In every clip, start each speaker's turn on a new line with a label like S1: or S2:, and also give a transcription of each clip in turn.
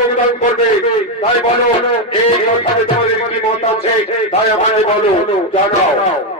S1: যোগদান করবে। তাই বলো এই কথাতে তোমাদের কি মত আছে? তাই আমাকে বলো জানাও।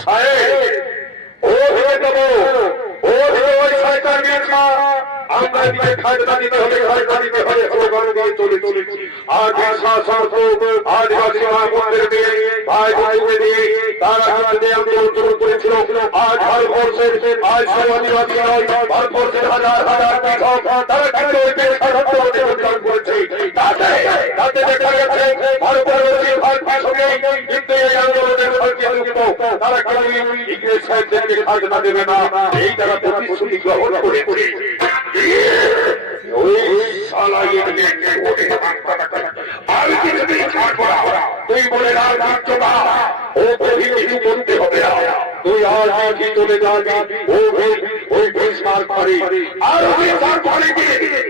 S1: साहेब ओ हे तबो ওই শয়তান গেছা আমরা দিতে হবে খাজনা দিতে হবে স্লোগান দিয়ে চলে চলেছি বিশ্বাস সমর্থ আদিবাসী মা মন্দির দিয়ে ভাই ভাইকে দিয়ে তারা হাতে আন্দোলন শুরু করেছিল আজ ভারতবর্ষের আজ সব আদিবাসী নয় ভারতবর্ষের হাজার ইংরেজ সাহেবদেরকে দেবে না। এই তারা প্রতিশ্রুতি গ্রহণ করে। ওই শালা এদিকে ওরে আমি কিছুতেই ছাড়বো না তুই বলে রাজ না ও কবি কিছু করতে হবে না তুই আর আজই চলে যাবি ও ভেল ওই ভেসমার করে আর ওই তার করে কি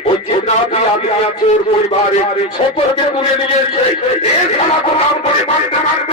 S1: ওই চিন্তাটি আমি আছে ওর পরিবারে সকলকে তুলে নিয়ে এসে এই শালা তো করে মারতে মারবে।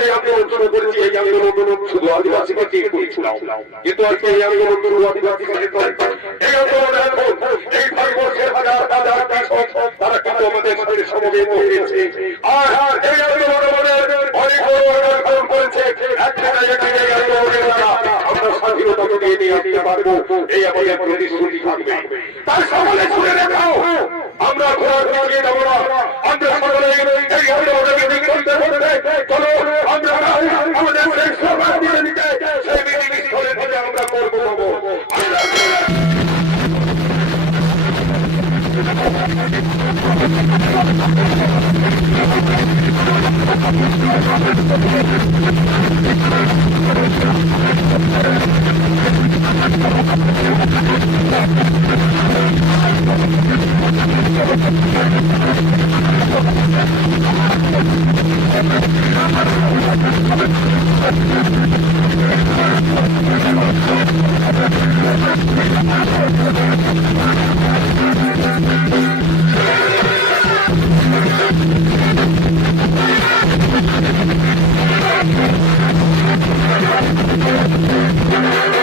S1: যে আন্দোলন শুরু করেছি, এই আন্দোলন শুধু দিয়ে স্বাধীনতা নিয়ে আসতে পারব। এই আমাদের প্রতিশ্রুতি থাকবে। তাই সকলে শুনে রেখো আমরা ঘোড়া চালিয়ে যাব না। আমরা সকলে এই আন্দোলনকে বিরুদ্ধে করতে চলো, আমরা আমাদের সেই সভা দিয়ে দিতে। সেই বিধি করে ধরে আমরা করব আমরা
S2: Thank
S1: ওরে Thank you.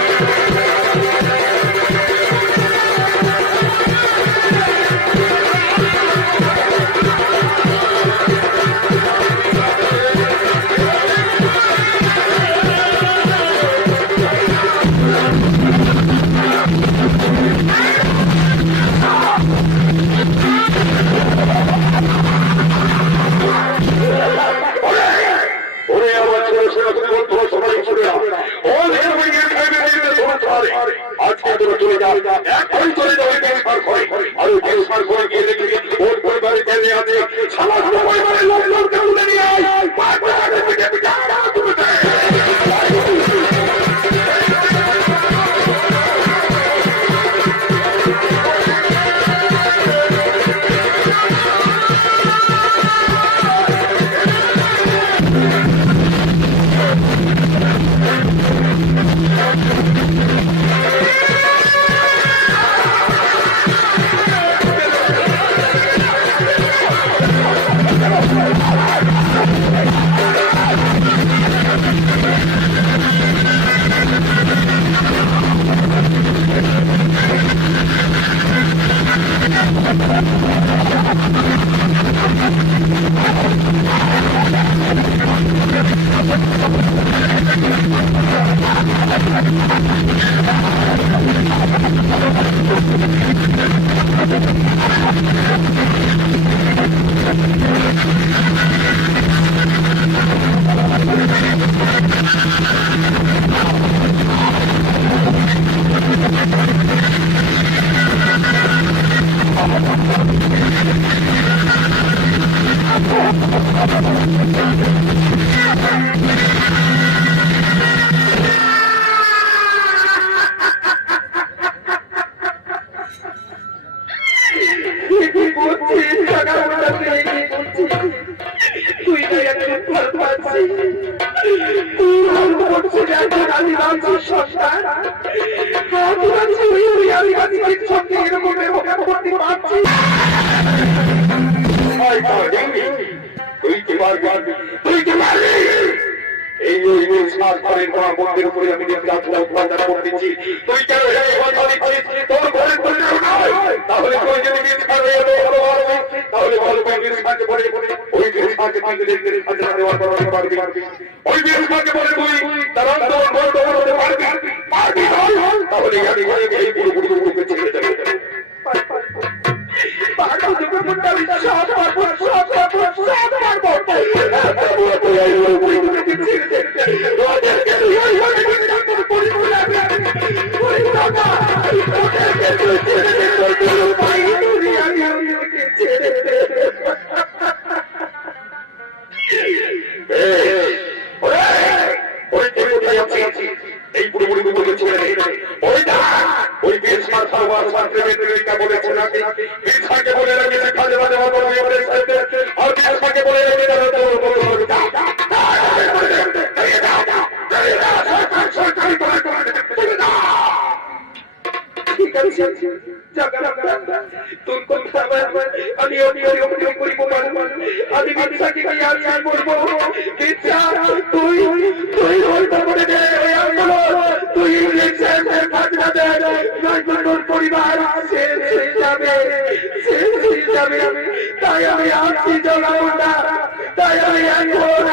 S1: বাজার করতেছি তুই কেন এই কথা দিচ্ছিস তোর ঘরে তুই নয় তাহলে তুই যদি ভালো ভালো তাহলে ভালো করে খাতে পড়ে ওই বিয়ে খাতে তুই দেখতে খাতে না দেওয়ার পর পারবি ওই বিয়ে খাতে পড়ে তুই তার অন্তর ঘর দখল হতে পারবি পারবি তাহলে আমি ঘরে এই পুরো পুরো পুরো ছেড়ে দেবে
S3: পাগল দুটো মুন্ডা সব পারব সব পারব সব পারব
S1: এই পুরো পুরো পুরো ওই না ওই বেশ মাথা ওয়ার ছাত্রে বলেছে নাকি বিছাকে বলে রাখি যে কাজে বাজে হবে ওই বলে সাইতে আর বিছাকে বলে রাখি যে তো সরকারি
S3: জাগা তোর কথা আমি আমি আমি করিব আমি বিদ্যাকে কি আমি আর বলব বিদ্যা, তুই তুই ওই বলে দে, ওই আন্দোলন। তুই হয়ে যাবে। তাই আমি আসছি জগাবো না তাই আমি এখন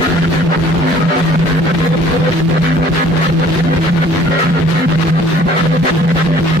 S1: Thank you.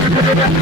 S1: Yeah!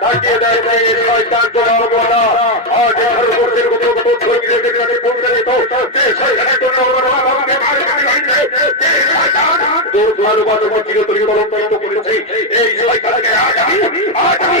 S1: সাথে দেখে শয়তান চলাও না আর দেখার উপরের মতো তথ্য গিরে গিরে পৌঁছে দিত যে শয়তানের জন্য না আমাকে মারি মারি যে শয়তান তোর ভালোবাসা মধ্যে তুই কলঙ্কিত করেছি। এই শয়তানকে আজ আমি আজ আমি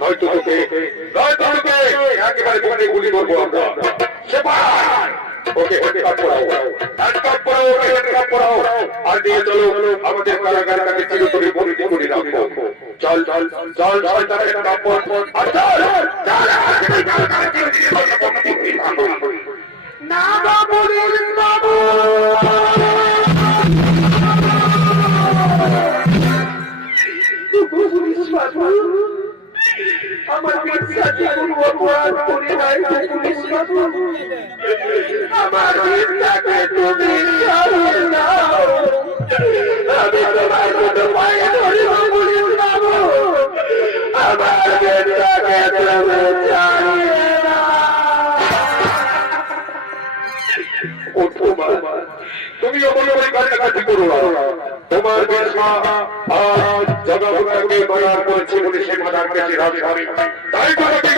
S1: নয়তো তোকে নয়তো তোকে একেবারে বুকে গুলি করব আমরা সেপাই ওকে হ্যান্ডকাপ করাও হ্যান্ডকাপ করাও ওকে হ্যান্ডকাপ করাও আর দিয়ে চলো আমাদের কারাগারটাকে চিরতরে বন্দি করে রাখব চল চল চল শয়তানের হ্যান্ডকাপ কর আর চল চল আমাদের কারাগারকে চিরতরে বন্দি করে রাখব
S3: না বাবু রে বাবু পুলিশ বাবু আমার বিশ্বাসী কোনো অপরাধ করে নাই তো পুলিশ বাবু আমার বিশ্বাসে তুমি ছাড়ো না। আমি তোমার কোনো পায়ে ধরিব পুলিশ বাবু আমার বিশ্বাসে তুমি ছাড়িয়ে না।
S1: তুমি ওই কাছাকাছি করো না। তোমার আজ জগৎকে বয়ার করেছে বলে সে মাদার কাছে রাজি হবে। তাই তোমাকে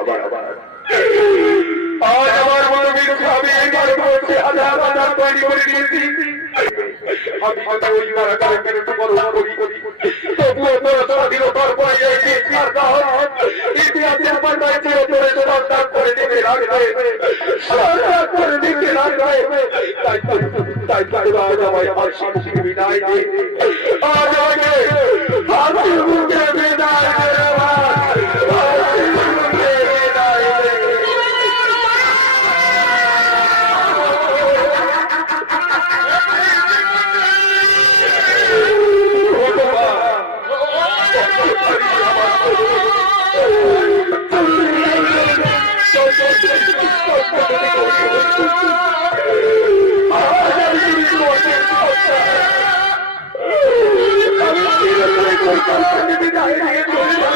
S1: আবার আবার। আজ আমার মনের আমি এইবার বলছি হাজার হাজার তৈরি করে দিয়েছি। আমি কথা বলি ওই কারাগারে মেরে তোমার করি তবুও তোরা স্বাধীন তারপরে হিন্দুস্তান বিদায় নিয়ে